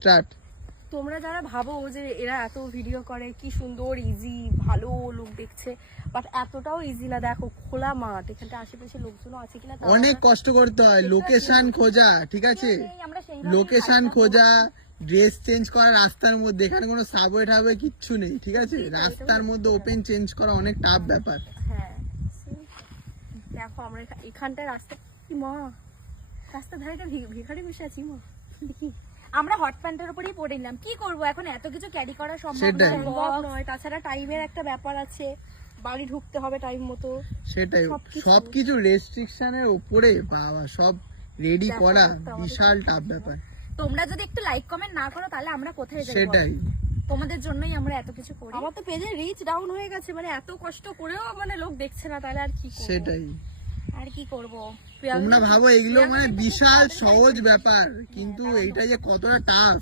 Start. তোমরা যারা ভাবো যে এরা এত ভিডিও করে কি সুন্দর ইজি ভালো লোক দেখছে, বাট এতটাও ইজি না। দেখো খোলা মাঠ, এখানটা আশেপাশে লোকজনও আছে কিনা অনেক কষ্ট করতে হয়, লোকেশন খোঁজা, ঠিক আছে, লোকেশন খোঁজা, ড্রেস চেঞ্জ করা রাস্তার মধ্যে, এখানে কোনো সাবওয়ে টাবওয়ে কিচ্ছু নেই, ঠিক আছে, রাস্তার মধ্যে ওপেন চেঞ্জ করা অনেক টাফ ব্যাপার। হ্যাঁ দেখো আমরা এখানটা রাস্তা কি মা, রাস্তার ধারে ভিখারি বসে আছি মা, দেখি আমরা হট প্যান্টের উপরেই পরে নিলাম, কি করব এখন এত কিছু ক্যারি করা সম্ভব সেটাই। নয়। তাছাড়া টাইমের একটা ব্যাপার আছে, বাড়ি ঢুকতে হবে টাইম মতো, সেটাই, সবকিছু রেস্ট্রিকশনের উপরে বাবা, সব রেডি করা বিশাল টাফ ব্যাপার। তোমরা যদি একটু লাইক কমেন্ট না করো তাহলে আমরা কোথায় যাব? সেটাই, তোমাদের জন্যই আমরা এত কিছু করি। আমার তো পেজে রিচ ডাউন হয়ে গেছে, মানে এত কষ্ট করেও মানে লোক দেখছে না, তাহলে আর কি করব? সেটাই। আর কি করব? তোমরা ভাবো এগুলো মানে বিশাল সহজ ব্যাপার, কিন্তু এইটা যে কতটা টাফ।